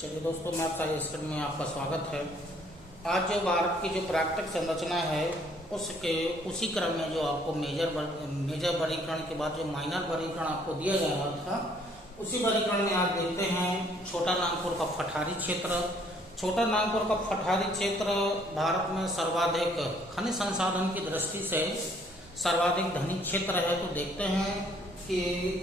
चलिए दोस्तों, मैं आपका इस में आपका स्वागत है। आज जो भारत की जो प्राकृतिक संरचना है उसके उसी क्रम में जो आपको मेजर वर्गीकरण के बाद जो माइनर वर्गीकरण आपको दिया जा रहा था, उसी वर्गीकरण में आप देखते हैं छोटा नागपुर का पठारी क्षेत्र। छोटा नागपुर का पठारी क्षेत्र भारत में सर्वाधिक खनिज संसाधन की दृष्टि से सर्वाधिक धनी क्षेत्र है। तो देखते हैं कि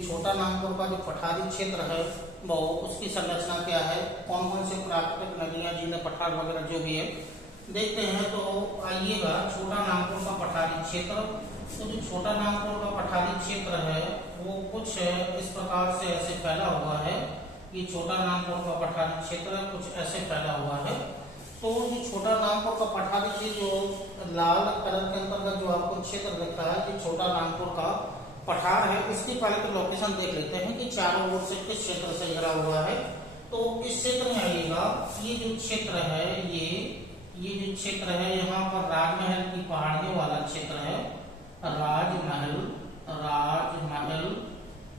छोटा नागपुर का जो पठारी क्षेत्र है वो उसकी संरचना क्या है, कौन कौन से प्राकृतिक नदियां, झीलें, पठार वगैरह जो भी है देखते हैं। तो आइएगा, छोटा नागपुर का पठारी क्षेत्र। तो जो छोटा नागपुर का पठारी क्षेत्र है वो कुछ इस प्रकार से ऐसे फैला हुआ है कि छोटा नागपुर का पठारी क्षेत्र कुछ ऐसे फैला हुआ है। तो जो छोटा नागपुर का पठारी क्षेत्र जो लाल कलर के अंतर्गत जो आपको क्षेत्र दिख रहा है, ये छोटा नागपुर का पठार है। इसकी पहले तो लोकेशन देख लेते हैं कि चारों ओर से किस क्षेत्र से घिरा हुआ है। तो इस क्षेत्र में आइएगा, ये जो क्षेत्र है ये जो क्षेत्र है, यहाँ पर राजमहल की पहाड़ियों वाला क्षेत्र है। राजमहल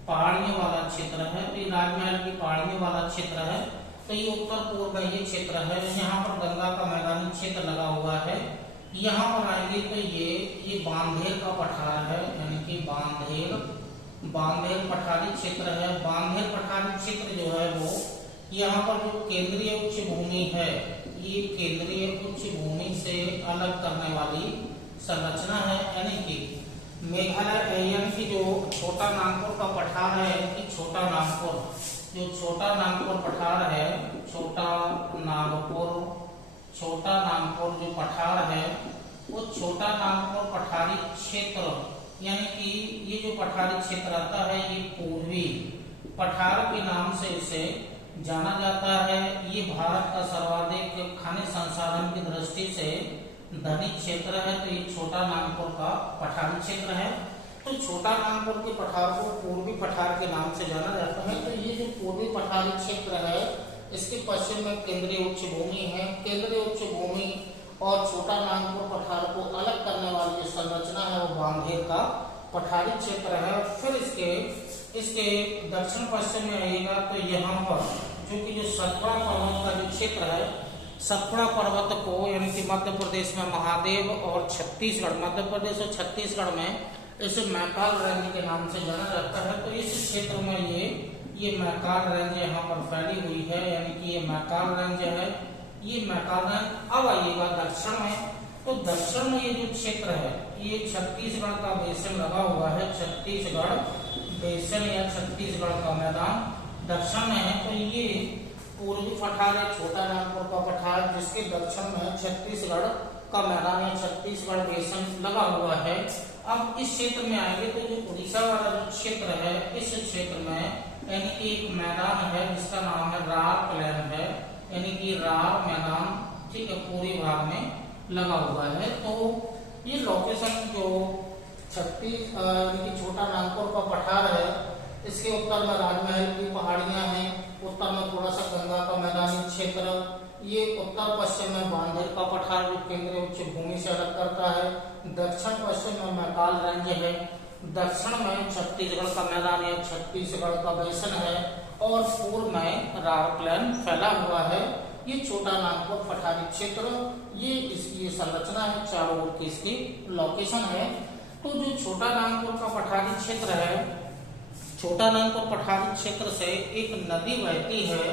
पहाड़ियों वाला क्षेत्र है। तो ये राजमहल की पहाड़ियों वाला क्षेत्र है। तो ये उत्तर पूर्व में ये क्षेत्र है। यहाँ पर गंगा का मैदानी क्षेत्र लगा हुआ है। यहाँ पर आएंगे तो ये बांधेर का पठार है, यानी कि बांधेर पठारी क्षेत्र है। बांधेर पठारी क्षेत्र जो है वो यहाँ पर जो केंद्रीय उच्च भूमि है, ये केंद्रीय उच्च भूमि से अलग करने वाली संरचना है। यानी कि मेघालय, यानी कि जो छोटा नागपुर का पठार है, कि छोटा नागपुर पठार है, छोटा नागपुर जो पठार है वो छोटा नागपुर पठारी क्षेत्र, यानी कि ये जो पठारी क्षेत्र आता है ये पूर्वी पठार के नाम से इसे जाना जाता है। ये भारत का सर्वाधिक खनिज संसाधन की दृष्टि से धनी क्षेत्र है। तो ये छोटा नागपुर का पठारी क्षेत्र है। तो छोटा नागपुर के पठार को पूर्वी पठार के नाम से जाना जाता है। तो ये जो पूर्वी पठारी क्षेत्र है, इसके पश्चिम में केंद्रीय उच्च भूमि है। केंद्रीय उच्च भूमि और छोटा नागपुर पठार को अलग करने वाली जो संरचना है वो बांधेर का पठारी क्षेत्र है। फिर इसके दक्षिण पश्चिम में आइएगा तो यहाँ पर जो सतपुड़ा पर्वत का जो क्षेत्र है, सतपुड़ा पर्वत को, यानी कि मध्य प्रदेश में महादेव और छत्तीसगढ़, मध्य प्रदेश और छत्तीसगढ़ में इसे मैकाल रेंज के नाम से जाना जाता है। तो इस क्षेत्र में ये मैकाल रेंज यहाँ पर फैली हुई है, यानी कि ये मैकाल रेंज है, ये मैकाल रेंज। अब आइएगा दक्षिण में, तो दक्षिण में ये जो क्षेत्र है ये छत्तीसगढ़ का बेसिन लगा हुआ है। छत्तीसगढ़ बेसिन या छत्तीसगढ़ का मैदान दक्षिण में है। तो ये पूर्वी पठार है, छोटा नागपुर का पठार, जिसके दक्षिण में छत्तीसगढ़ का मैदान या छत्तीसगढ़ बेसिन लगा हुआ है। अब इस क्षेत्र में आएंगे तो जो उड़ीसा वाला जो क्षेत्र है, इस क्षेत्र में यानी कि एक मैदान है जिसका नाम है रार प्लेन है, यानी कि रार मैदान, ठीक है, पूरे भाग में लगा हुआ है। तो ये लोकेशन जो यानी कि छोटा नागपुर का पठार है, इसके उत्तर में राजमहल की पहाड़ियां हैं, उत्तर में थोड़ा सा गंगा का मैदानी क्षेत्र, ये उत्तर पश्चिम में बांधेर का पठार जो केंद्रीय उच्च भूमि से अलग करता है, दक्षिण पश्चिम में मैकाल रेंज है, दक्षिण में छत्तीसगढ़ का मैदान या छत्तीसगढ़ का बेसिन है, और पूर्व में रार प्लेन फैला हुआ है। ये छोटा नागपुर पठारी क्षेत्र, ये इसकी संरचना है, चारों ओर की इसकी लोकेशन है। तो जो छोटा नागपुर का पठारी क्षेत्र है, छोटा नागपुर पठारी क्षेत्र से एक नदी बहती है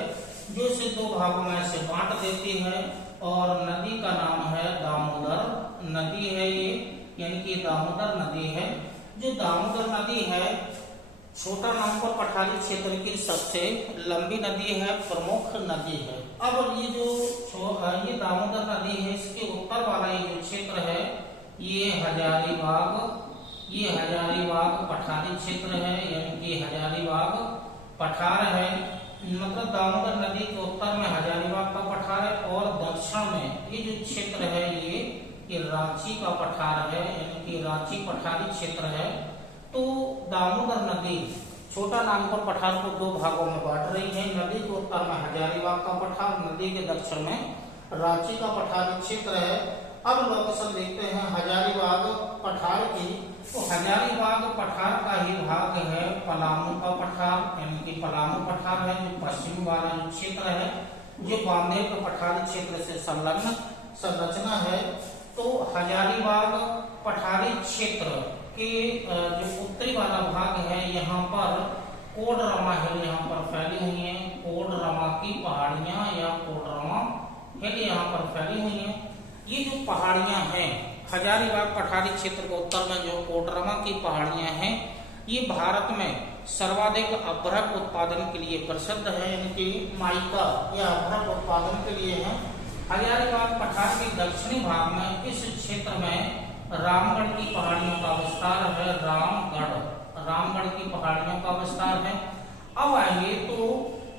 जो इसे दो भागों में से बांट देती है, और नदी का नाम है दामोदर नदी है ये, यानी कि दामोदर नदी है। जो दामोदर नदी है छोटा नागपुर पठारी क्षेत्र की सबसे लंबी नदी है, प्रमुख नदी है। अब ये दामोदर नदी है, इसके उत्तर वाला ये जो क्षेत्र है ये हजारीबाग पठारी क्षेत्र है, यानी कि हजारीबाग पठार है। मतलब दामोदर नदी के उत्तर में हजारीबाग का पठार है, और दक्षिण में ये जो क्षेत्र है ये रांची का पठार है, यानी कि रांची पठारी क्षेत्र है। तो दामोदर नदी छोटा नागपुर पठार को दो भागों में बांट रही है। नदी के उत्तर में हजारीबाग का पठार, नदी के दक्षिण में रांची का पठारी क्षेत्र है। अब लोकेशन देखते हैं हजारीबाग पठार की। तो हजारीबाग पठार का ही भाग है पलामू का पठार, यानी कि पलामू पठार है जो पश्चिमी वाला जो क्षेत्र है, जो बांदेल पठारी क्षेत्र से संलग्न संरचना है। तो हजारीबाग पठारी क्षेत्र के जो उत्तरी वाला भाग है यहाँ पर कोडरमा हिल यहाँ पर फैली हुई है। कोडरमा की पहाड़ियां या कोडरमा हिल यहाँ पर फैली हुई है। ये जो पहाड़ियां हैं हजारीबाग पठारी क्षेत्र के उत्तर में जो कोडरमा की पहाड़ियां हैं, ये भारत में सर्वाधिक अभ्रक उत्पादन के लिए प्रसिद्ध है। इनकी माइका या अभ्रक उत्पादन के लिए है। हजारीबाग पठार के दक्षिणी भाग में इस क्षेत्र में रामगढ़ की पहाड़ियों का विस्तार है। रामगढ़ की पहाड़ियों का विस्तार है। अब आइए तो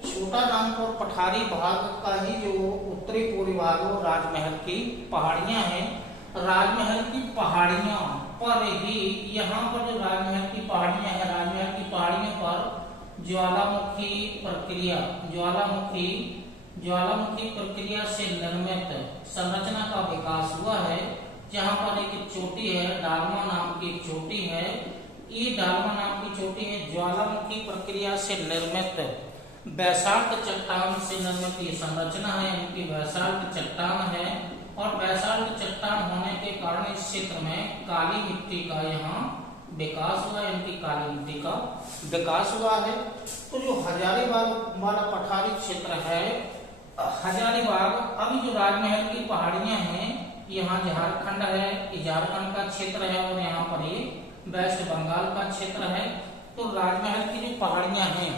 छोटा नागपुर पठारी भाग का ही जो उत्तरी पूर्वी भाग वो राजमहल की पहाड़ियां हैं। राजमहल की पहाड़ियां पर ही यहाँ पर जो राजमहल की पहाड़ियां हैं, राजमहल की पहाड़ियों पर ज्वालामुखी प्रक्रिया से निर्मित संरचना का विकास हुआ है। जहाँ पर एक चोटी है, डालमा नाम की चोटी है। ये डालमा नाम की चोटी है ज्वालामुखी प्रक्रिया से निर्मित बैसाल्ट चट्टान से निर्मित ये संरचना है। इनकी बैसाल्ट चट्टान है और बैसाल्ट चट्टान होने के कारण इस क्षेत्र में काली मिट्टी का यहाँ विकास हुआ है। इनकी काली मिट्टी का विकास हुआ है। तो जो हजारीबाग वाला पठारी क्षेत्र है, हजारीबाग अभी जो राजमहल की पहाड़ियां हैं, यहाँ झारखंड है, झारखंड का क्षेत्र है और यहाँ पर ये वेस्ट बंगाल का क्षेत्र है। तो राजमहल की जो पहाड़ियां हैं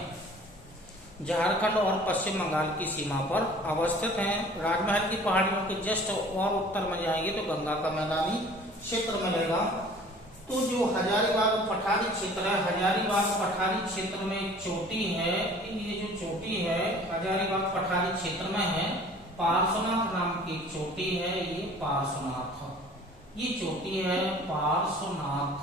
झारखंड और पश्चिम बंगाल की सीमा पर अवस्थित हैं। राजमहल की पहाड़ियों के जस्ट और उत्तर में जाएंगे तो गंगा का मैदानी क्षेत्र मिलेगा। तो जो हजारीबाग पठारी क्षेत्र है, हजारीबाग पठारी क्षेत्र में एक चोटी है। ये जो चोटी है हजारीबाग पठारी क्षेत्र में है, पार्श्वनाथ नाम की चोटी है। ये पार्श्वनाथ, ये चोटी है पार्श्वनाथ।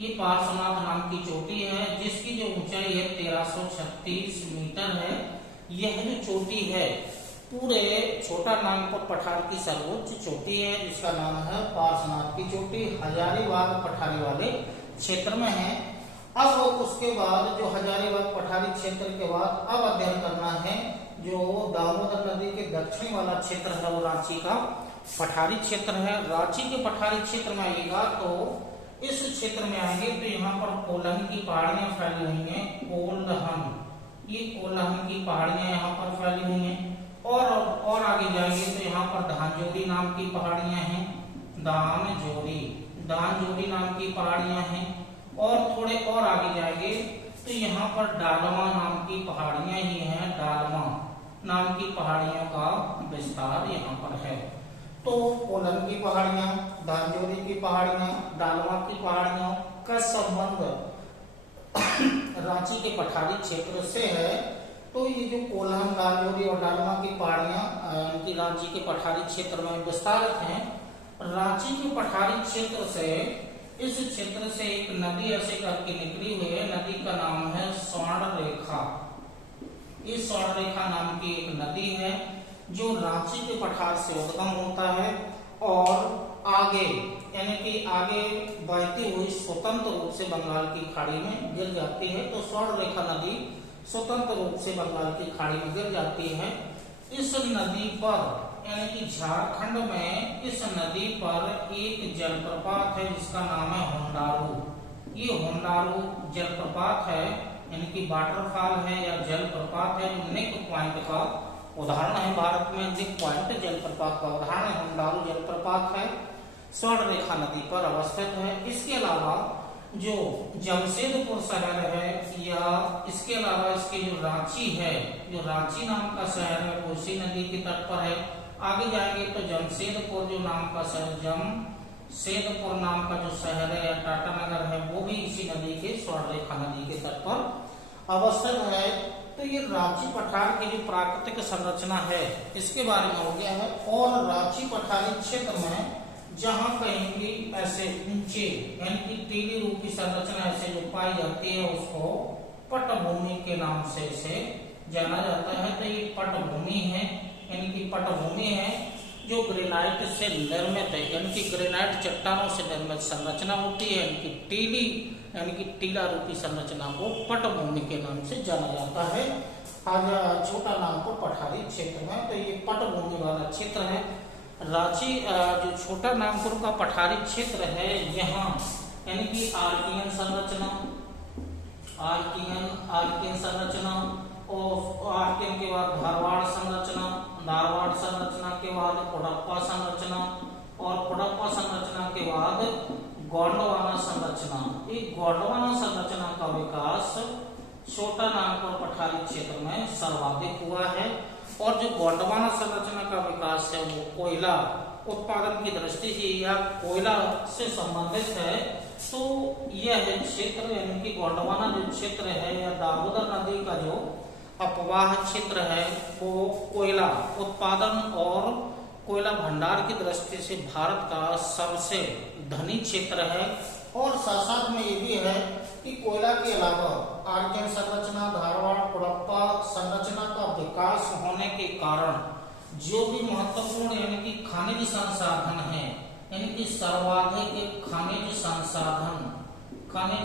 ये पार्श्वनाथ नाम की चोटी है जिसकी जो ऊंचाई है 1336 मीटर है। यह जो चोटी है पूरे छोटा नागपुर पठार की सर्वोच्च चोटी है जिसका नाम है पार्श्वनाथ की चोटी। हजारीबाग पठारी वाले क्षेत्र में है। अब उसके बाद जो हजारीबाग पठारी क्षेत्र के बाद अब अध्ययन करना है जो दामोदर नदी के दक्षिणी वाला क्षेत्र है, वो रांची का पठारी क्षेत्र है। रांची के पठारी क्षेत्र में आइएगा तो इस क्षेत्र में आएंगे तो यहाँ पर कोल्हन की पहाड़ियां फैली हुई हैं। कोल्हन, ये कोल्हन की पहाड़ियां यहाँ पर फैली हुई हैं। और आगे जाएंगे तो यहाँ पर धानजोरी नाम की पहाड़ियां हैं। दानजोरी नाम की पहाड़ियां हैं। और थोड़े और आगे जाएंगे तो यहाँ पर डालमा नाम की पहाड़ियां ही हैं। डालमा नाम की पहाड़ियों का विस्तार यहाँ पर है। तो कोल्हन की पहाड़ियां, दानजोरी की पहाड़ियां, डालमा की पहाड़ियों का संबंध रांची के पठारी क्षेत्र से है। तो ये जो कोल्हन, दानजोरी और डालमा की पहाड़ियां इनकी रांची के पठारी क्षेत्र में विस्तारित हैं। रांची के पठारी क्षेत्र से इस क्षेत्र से एक नदी ऐसे करके निकली हुई है। नदी का नाम है स्वर्णरेखा। ये स्वर्णरेखा नाम की एक नदी है जो रांची के पठार से उद्गम होता है और आगे यानी कि आगे बहती हुई स्वतंत्र रूप से बंगाल की खाड़ी में गिर जाती है। तो स्वर्णरेखा नदी स्वतंत्र रूप से बंगाल की खाड़ी में गिर जाती है। इस नदी पर यानी कि झारखंड में इस नदी पर एक जलप्रपात है जिसका नाम है होंडारू। ये होंडारू जलप्रपात है यानी कि वाटरफॉल है या जलप्रपात है। निक पॉइंट का उदाहरण है, भारत में निक पॉइंट जलप्रपात का उदाहरण है। होंडारू जलप्रपात है, स्वर्णरेखा नदी पर अवस्थित है। इसके अलावा जो जमशेदपुर शहर है या इसके अलावा इसकी जो रांची है, जो रांची नाम का शहर है वो इसी नदी के तट पर है। आगे जाएंगे तो जमशेदपुर जो नाम का शहर, जमशेदपुर नाम का जो शहर है या टाटानगर है वो भी इसी नदी के स्वर्णरेखा नदी के तट पर अवस्थित है। तो ये रांची पठार की जो प्राकृतिक संरचना है इसके बारे में हो गया है। और रांची पठारी क्षेत्र में जहां कहीं भी ऐसे ऊंचे यानी कि टीली रूप की संरचना ऐसे जो पाई जाती है उसको पटभूमि के नाम से इसे जाना जाता है। तो ये पटभूमि है यानी कि पटभूमि है जो ग्रेनाइट से निर्मित है यानी कि ग्रेनाइट चट्टानों से निर्मित संरचना होती है। यानी कि टीली यानी कि टीला रूपी संरचना को पटभूमि के नाम से जाना जाता है। छोटा नागपुर पठारी क्षेत्र में। तो ये पटभूमि वाला क्षेत्र है। रांची जो छोटा नागपुर का पठारी क्षेत्र है, यहाँ यानी कि आर्कियन संरचना, आर्कियन संरचना और आर्कियन के बाद धारवाड़ संरचना, धारवाड़ संरचना के बाद हड़प्पा संरचना और हड़प्पा संरचना के बाद गोंडवाना संरचना। ये गोंडवाना संरचना का विकास छोटा नागपुर पठारी क्षेत्र में सर्वाधिक हुआ है। और जो गोंडवाना संरचना का विकास है वो कोयला उत्पादन की दृष्टि से या कोयला से संबंधित है। तो यह क्षेत्र यानी कि गोंडवाना जो क्षेत्र है या दामोदर नदी का जो अपवाह क्षेत्र है वो कोयला उत्पादन और कोयला भंडार की दृष्टि से भारत का सबसे धनी क्षेत्र है। और साथ साथ में ये भी है कि कोयला के अलावा आर्कियन संरचना, धारवाड़ हड़प्पा संरचना का विकास होने के कारण जो भी महत्वपूर्ण यानी कि खनिज संसाधन है, यानी कि सर्वाधिक खनिज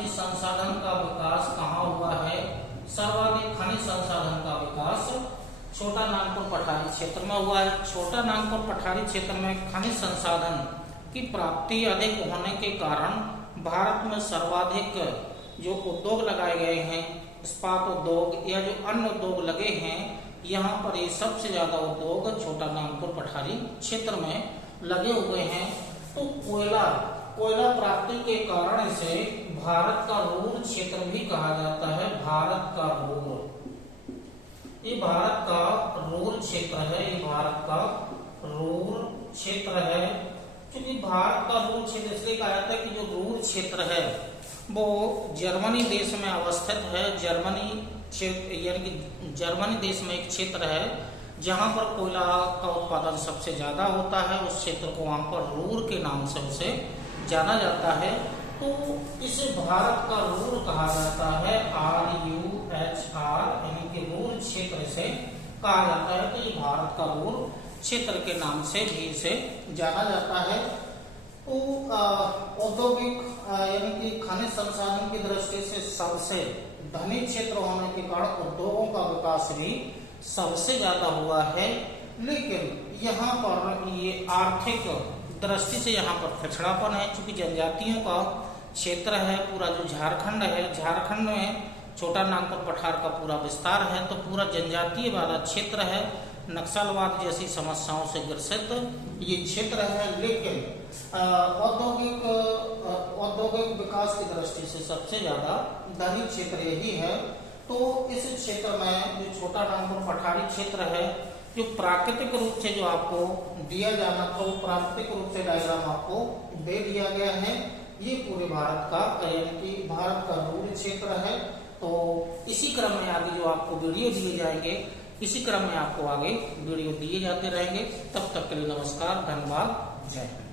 संसाधन का विकास कहाँ हुआ है? सर्वाधिक खनिज संसाधन का विकास छोटा नागपुर पठारी क्षेत्र में हुआ है। छोटा नागपुर पठारी क्षेत्र में खनिज संसाधन की प्राप्ति अधिक होने के कारण भारत में सर्वाधिक जो उद्योग लगाए गए हैं, इस्पात उद्योग या जो अन्य उद्योग लगे हैं, यहाँ पर ये सबसे ज्यादा उद्योग छोटा नागपुर पठारी क्षेत्र में लगे हुए हैं। तो कोयला प्राप्ति के कारण इसे भारत का रूर क्षेत्र भी कहा जाता है। भारत का रूर, ये भारत का रूर क्षेत्र है, ये भारत का रूर क्षेत्र है। क्योंकि भारत का रूर क्षेत्र इसलिए कहा जाता है कि जो रूर क्षेत्र है वो जर्मनी देश में अवस्थित है। जर्मनी क्षेत्र यानी कि जर्मनी देश में एक क्षेत्र है जहाँ पर कोयला का उत्पादन सबसे ज्यादा होता है। उस क्षेत्र को वहाँ पर रूर के नाम से उसे जाना जाता है। तो इसे भारत का रूर कहा जाता है, RUHR, यानी कि रूर क्षेत्र से कहा जाता है। तो ये भारत का रूर क्षेत्र के नाम से भी इसे जाना जाता है। तो औद्योगिक यानी कि खनिज संसाधन की दृष्टि से सबसे धनी क्षेत्र होने के कारण उद्योगों का विकास भी सबसे ज्यादा हुआ है। लेकिन यहाँ पर ये आर्थिक दृष्टि से यहाँ पर पिछड़ापन है, क्योंकि जनजातियों का क्षेत्र है। पूरा जो झारखंड है, झारखंड में छोटा नागपुर पठार का पूरा विस्तार है, तो पूरा जनजातीय वाला क्षेत्र है। नक्सलवाद जैसी समस्याओं से ग्रसित ये क्षेत्र है। लेकिन औद्योगिक विकास की दृष्टि से सबसे ज्यादा धनी क्षेत्र यही है। तो इस क्षेत्र में जो छोटा नागपुर पठारी क्षेत्र है, जो प्राकृतिक रूप से जो आपको दिया जाना था, वो प्राकृतिक रूप से डायग्राम आपको दे दिया गया है। ये पूरे भारत का यानी कि भारत का रूर क्षेत्र है। तो इसी क्रम में आगे जो आपको वीडियो दिए जाएंगे, इसी क्रम में आपको आगे वीडियो दिए जाते रहेंगे। तब तक के लिए नमस्कार, धन्यवाद, जय हिंद।